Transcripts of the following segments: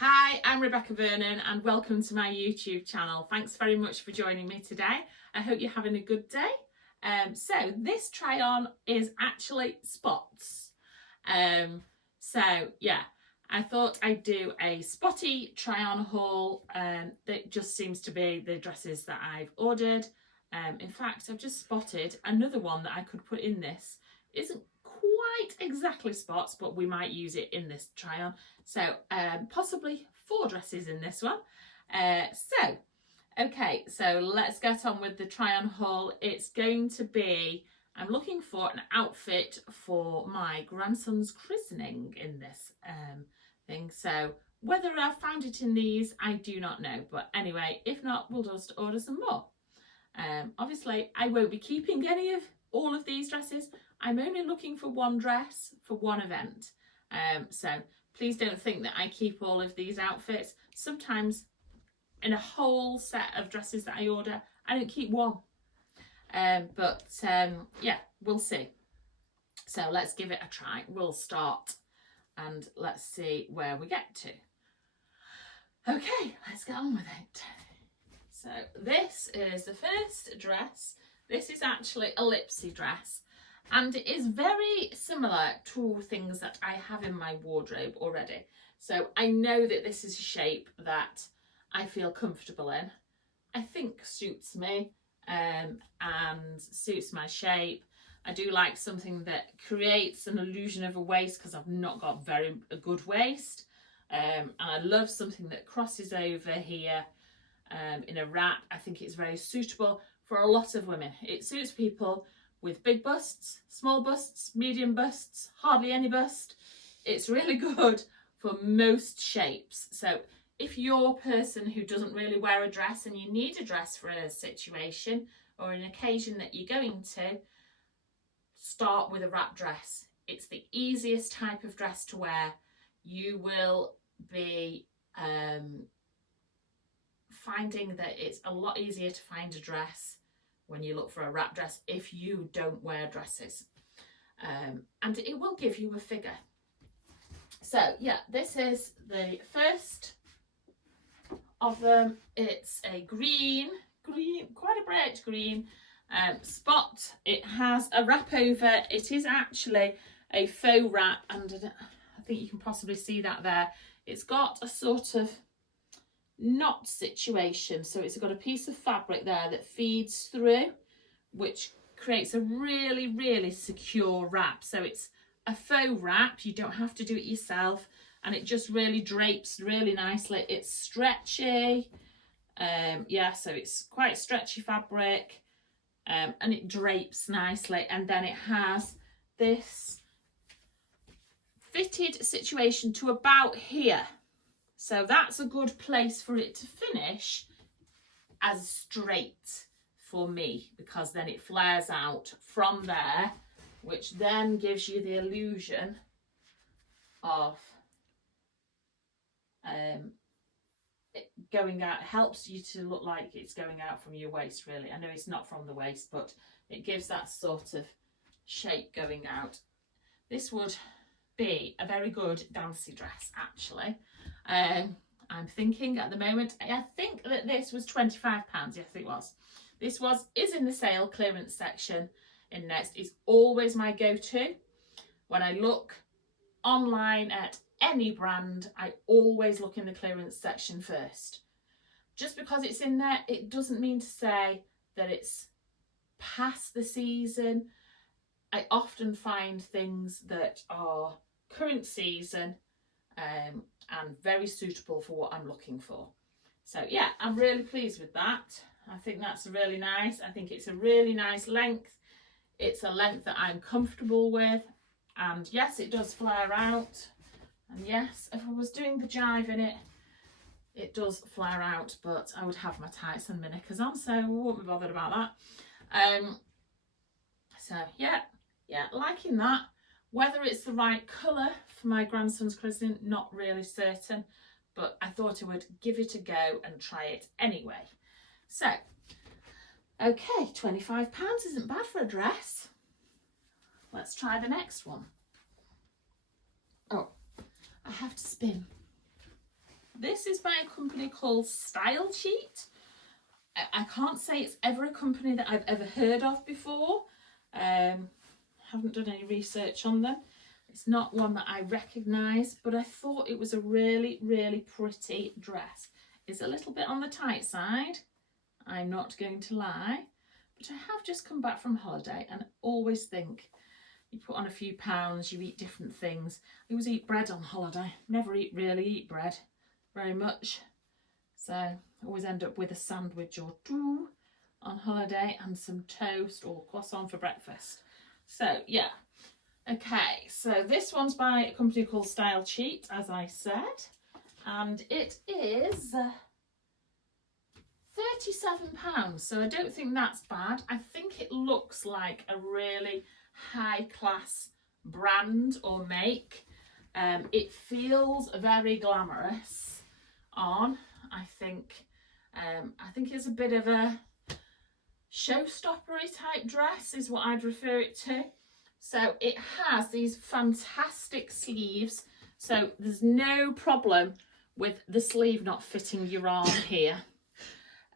Hi, I'm Rebecca Vernon and welcome to my YouTube channel. Thanks very much for joining me today. I hope you're having a good day. So this try on is actually spots. Yeah, I thought I'd do a spotty try on haul that just seems to be the dresses that I've ordered. In fact, I've just spotted another one that I could put in this. Isn't quite exactly spots, but we might use it in this try on. So possibly 4 dresses in this one. Okay, so let's get on with the try on haul. It's going to be, I'm looking for an outfit for my grandson's christening in this thing. So whether I found it in these, I do not know. But anyway, if not, we'll just order some more. Obviously, I won't be keeping all of these dresses. I'm only looking for one dress for one event. So please don't think that I keep all of these outfits. Sometimes in a whole set of dresses that I order, I don't keep one. Yeah, we'll see. So let's give it a try. We'll start and let's see where we get to. Okay, let's get on with it. So this is the first dress. This is actually a lipsy dress. And it is very similar to things that I have in my wardrobe already. So I know that this is a shape that I feel comfortable in. I think suits me and suits my shape. I do like something that creates an illusion of a waist because I've not got a good waist. And I love something that crosses over here in a wrap. I think it's very suitable for a lot of women. It suits people with big busts, small busts, medium busts, hardly any bust. It's really good for most shapes. So if you're a person who doesn't really wear a dress and you need a dress for a situation or an occasion that you're going to, start with a wrap dress. It's the easiest type of dress to wear. You will be finding that it's a lot easier to find a dress when you look for a wrap dress if you don't wear dresses. And it will give you a figure. So yeah, this is the first of them. It's a green, quite a bright green spot. It has a wrap over. It is actually a faux wrap, and I think you can possibly see that there. It's got a sort of knot situation, so it's got a piece of fabric there that feeds through, which creates a really secure wrap. So it's a faux wrap, you don't have to do it yourself, and it just really drapes really nicely. It's stretchy, so it's quite stretchy fabric, and it drapes nicely, and then it has this fitted situation to about here. So that's a good place for it to finish as straight for me, because then it flares out from there, which then gives you the illusion of it going out, helps you to look like it's going out from your waist really. I know it's not from the waist, but it gives that sort of shape going out. This would be a very good dancey dress actually. I'm thinking at the moment, I think that this was £25. Yes, it was. This is in the sale clearance section in Next. It's always my go-to. When I look online at any brand, I always look in the clearance section first. Just because it's in there, it doesn't mean to say that it's past the season. I often find things that are current season and very suitable for what I'm looking for. So yeah, I'm really pleased with that. I think that's really nice. I think it's a really nice length. It's a length that I'm comfortable with, and yes, it does flare out, and yes, if I was doing the jive in it, it does flare out, but I would have my tights and my knickers on, so I won't be bothered about that. So yeah, liking that. Whether it's the right colour for my grandson's christening, not really certain, but I thought I would give it a go and try it anyway. So, okay, £25 isn't bad for a dress. Let's try the next one. Oh, I have to spin. This is by a company called Style Cheat. I can't say it's ever a company that I've ever heard of before. Haven't done any research on them. It's not one that I recognise, but I thought it was a really, really pretty dress. It's a little bit on the tight side, I'm not going to lie, but I have just come back from holiday and I always think you put on a few pounds, you eat different things. I always eat bread on holiday, never really eat bread very much. So I always end up with a sandwich or two on holiday and some toast or croissant for breakfast. So yeah, okay, so this one's by a company called Style Cheat, as I said, and it is £37, so I don't think that's bad. I think it looks like a really high class brand or make. It feels very glamorous on. I think it's a bit of a showstoppery type dress is what I'd refer it to. So it has these fantastic sleeves, so there's no problem with the sleeve not fitting your arm here.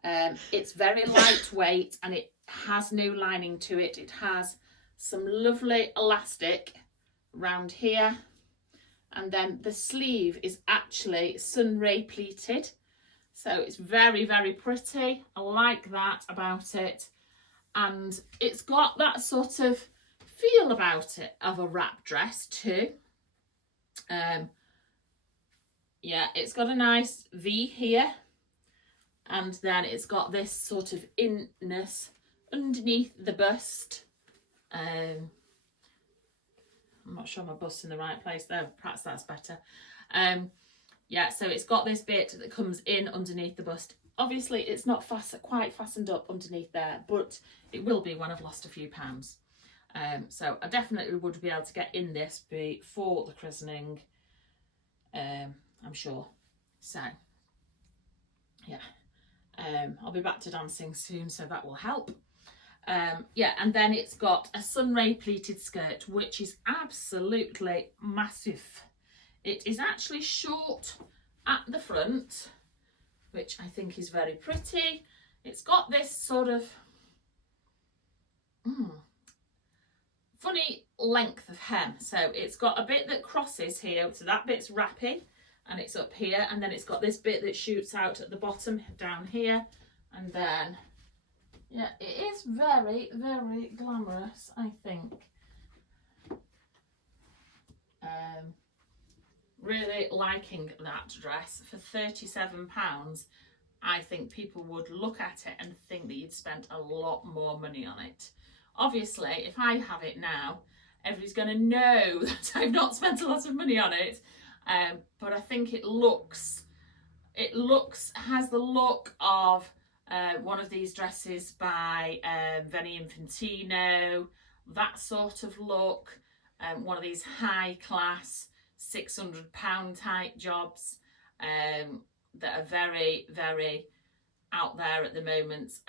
It's very lightweight and it has no lining to it. It has some lovely elastic around here, and then the sleeve is actually sunray pleated, so it's very, very pretty. I like that about it, and it's got that sort of feel about it of a wrap dress too. Yeah, it's got a nice V here, and then it's got this sort of inness underneath the bust. I'm not sure my bust's in the right place there, perhaps that's better. Yeah, so it's got this bit that comes in underneath the bust. Obviously it's not quite fastened up underneath there, but it will be when I've lost a few pounds. So I definitely would be able to get in this before the christening, I'm sure. So yeah, I'll be back to dancing soon, so that will help. Yeah, and then it's got a sunray pleated skirt, which is absolutely massive. It is actually short at the front, which I think is very pretty. It's got this sort of funny length of hem. So it's got a bit that crosses here, so that bit's wrappy and it's up here, and then it's got this bit that shoots out at the bottom down here, and then yeah, it is very, very glamorous, I think. Really liking that dress. For £37, I think people would look at it and think that you'd spent a lot more money on it. Obviously, if I have it now, everybody's going to know that I've not spent a lot of money on it. But I think has the look of one of these dresses by Veni Infantino, that sort of look, one of these high class £600 type jobs that are very, very out there at the moment.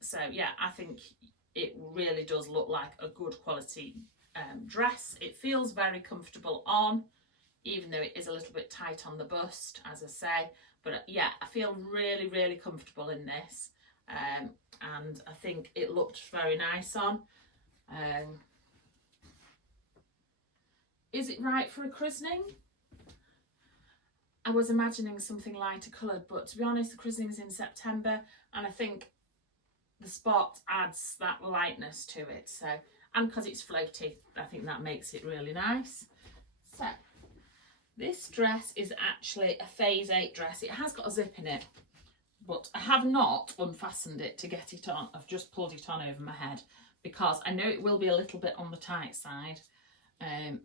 So yeah, I think it really does look like a good quality dress. It feels very comfortable on, even though it is a little bit tight on the bust, as I say. But yeah, I feel really, really comfortable in this, and I think it looked very nice on. Is it right for a christening? I was imagining something lighter coloured, but to be honest, the christening is in September, and I think the spot adds that lightness to it. So, and because it's floaty, I think that makes it really nice. So this dress is actually a phase 8 dress. It has got a zip in it, but I have not unfastened it to get it on. I've just pulled it on over my head because I know it will be a little bit on the tight side,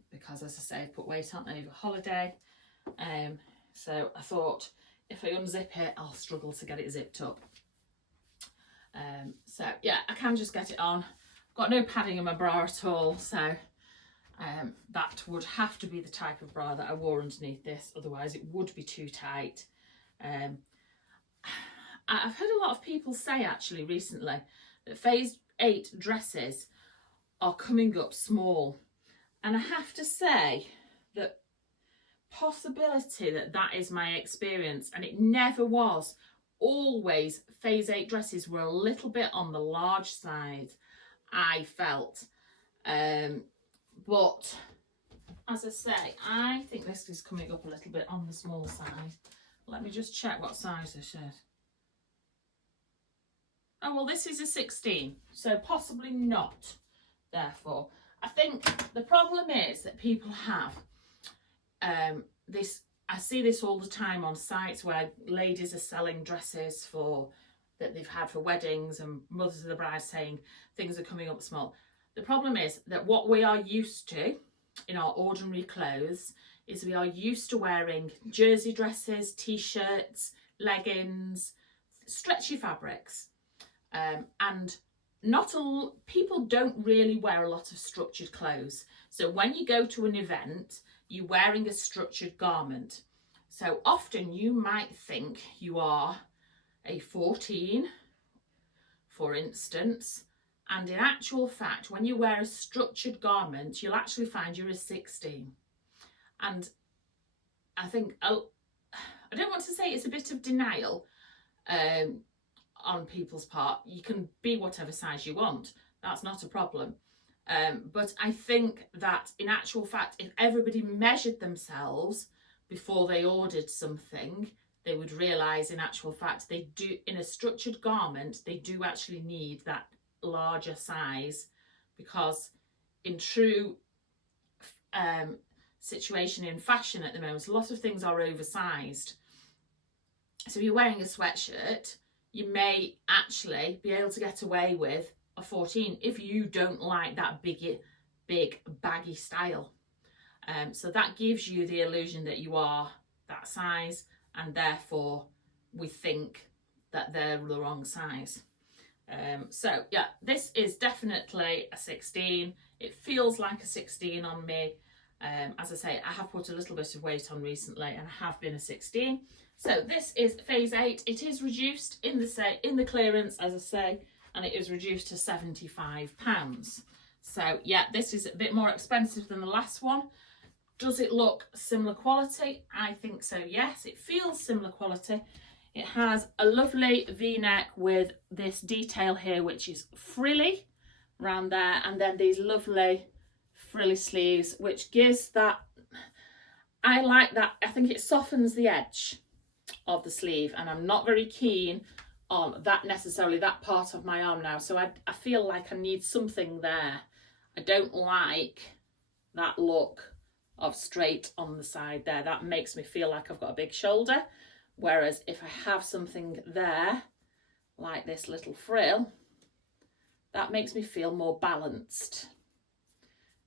because as I say, I put weight on over holiday. So I thought if I unzip it, I'll struggle to get it zipped up. So yeah, I can just get it on. I've got no padding in my bra at all, so that would have to be the type of bra that I wore underneath this, otherwise it would be too tight. I've heard a lot of people say actually recently that phase 8 dresses are coming up small, and I have to say that possibility that that is my experience, and it never was. Always phase 8 dresses were a little bit on the large side, I felt. But as I say, I think this is coming up a little bit on the small side. Let me just check what size this is. Oh, well, this is a 16, so possibly not, therefore. I think the problem is that people have this, I see this all the time on sites where ladies are selling dresses for that they've had for weddings, and mothers of the bride saying things are coming up small. The problem is that what we are used to in our ordinary clothes is we are used to wearing jersey dresses, t-shirts, leggings, stretchy fabrics, and people don't really wear a lot of structured clothes. So when you go to an event, you're wearing a structured garment. So often you might think you are a 14, for instance, and in actual fact, when you wear a structured garment, you'll actually find you're a 16. And I think, I don't want to say it's a bit of denial on people's part. You can be whatever size you want. That's not a problem. But I think that in actual fact, if everybody measured themselves before they ordered something, they would realise in actual fact they do, in a structured garment, they do actually need that larger size, because in true situation in fashion at the moment, a lot of things are oversized. So if you're wearing a sweatshirt, you may actually be able to get away with a 14 if you don't like that big baggy style. So that gives you the illusion that you are that size, and therefore we think that they're the wrong size. So yeah, this is definitely a 16. It feels like a 16 on me. As I say, I have put a little bit of weight on recently and have been a 16. So this is phase 8. It is reduced in the clearance, as I say, and it is reduced to £75. So yeah, this is a bit more expensive than the last one. Does it look similar quality? I think so, yes. It feels similar quality. It has a lovely V-neck with this detail here, which is frilly around there, and then these lovely frilly sleeves, which gives that, I like that. I think it softens the edge of the sleeve, and I'm not very keen on that necessarily, that part of my arm now. So I feel like I need something there. I don't like that look of straight on the side there. That makes me feel like I've got a big shoulder. Whereas if I have something there, like this little frill, that makes me feel more balanced.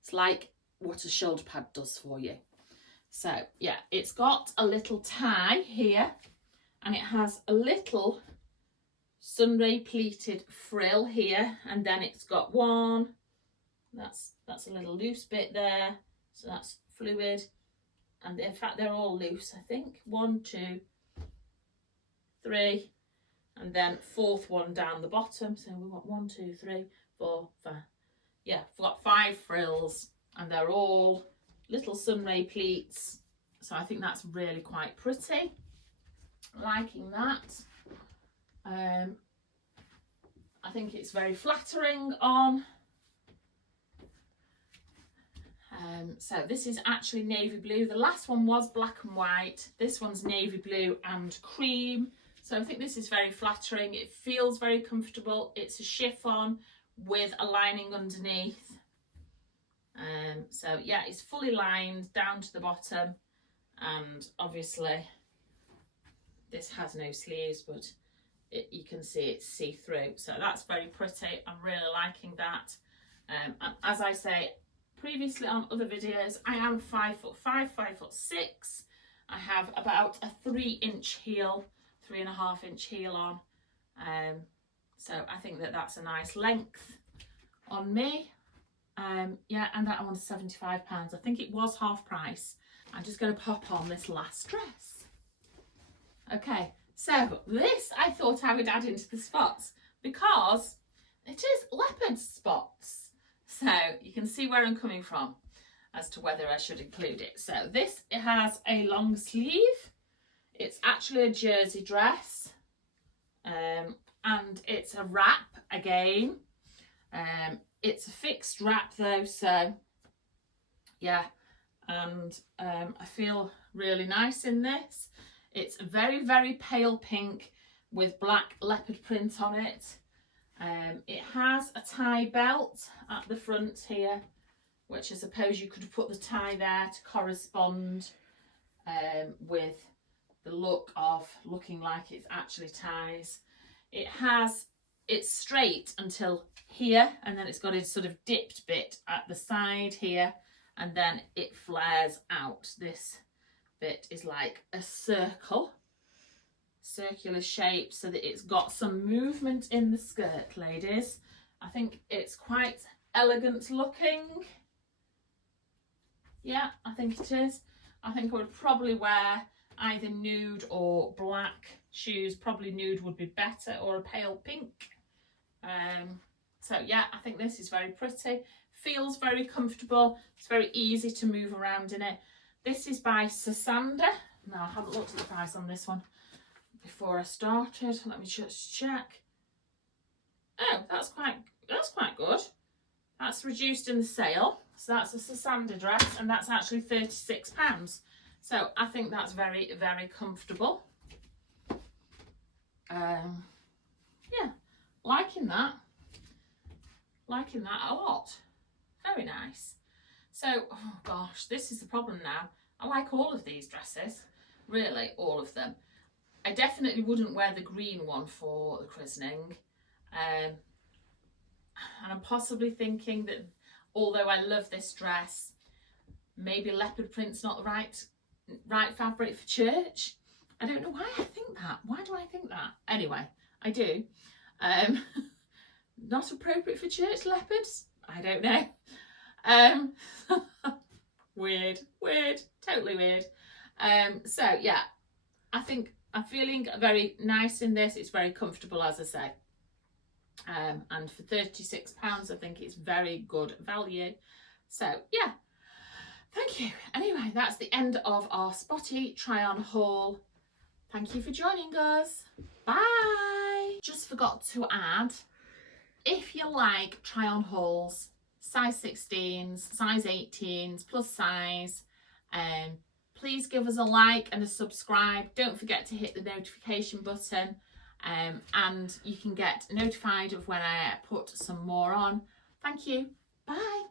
It's like what a shoulder pad does for you. So yeah, it's got a little tie here, and it has a little sunray pleated frill here, and then it's got one, that's a little loose bit there, so that's fluid, and in fact they're all loose, I think. 1, 2, 3, and then fourth one down the bottom. So we want 1, 2, 3, 4, 5. Yeah, we've got 5 frills, and they're all little sunray pleats. So I think that's really quite pretty. Liking that. I think it's very flattering on. So this is actually navy blue. The last one was black and white. This one's navy blue and cream. So I think this is very flattering. It feels very comfortable. It's a chiffon with a lining underneath. So yeah, it's fully lined down to the bottom, and obviously this has no sleeves, but you can see it's see-through. So that's very pretty. I'm really liking that. And as I say previously on other videos, I am 5'5", 5'6". I have about a 3-inch heel, 3.5-inch heel on. So I think that that's a nice length on me. Yeah, and that one's £75. I think it was half price. I'm just going to pop on this last dress. Okay, so this I thought I would add into the spots because it is leopard spots. So you can see where I'm coming from. as to whether I should include it. So this, it has a long sleeve. It's actually a jersey dress, and it's a wrap again. It's a fixed wrap though, so yeah, and I feel really nice in this. It's very, very pale pink with black leopard print on it. It has a tie belt at the front here, which I suppose you could put the tie there to correspond with the look of looking like it's actually ties. It's straight until here, and then it's got a sort of dipped bit at the side here, and then it flares out. This bit is like a circular shape, so that it's got some movement in the skirt, ladies. I think it's quite elegant looking. Yeah, I think it is. I think I would probably wear either nude or black shoes. Probably nude would be better, or a pale pink. So yeah, I think this is very pretty. Feels very comfortable. It's very easy to move around in it. This is by Sasanda. Now, I haven't looked at the price on this one before I started. Let me just check. Oh, that's quite good. That's reduced in the sale. So that's a Sasanda dress, and that's actually £36. So I think that's very, very comfortable. Yeah, liking that a lot. Very nice. So, oh gosh, this is the problem now. I like all of these dresses, really, all of them. I definitely wouldn't wear the green one for the christening. And I'm possibly thinking that although I love this dress, maybe leopard print's not the right fabric for church. I don't know why I think that. Why do I think that? Anyway, I do. Not appropriate for church, leopards? I don't know. Weird, totally weird. So yeah, I think I'm feeling very nice in this. It's very comfortable, as I say. And for £36, I think it's very good value. So yeah, thank you. Anyway, that's the end of our spotty try on haul. Thank you for joining us. Bye. Just forgot to add, if you like try on hauls, size 16s, size 18s, plus size, please give us a like and a subscribe. Don't forget to hit the notification button, and you can get notified of when I put some more on. Thank you. Bye.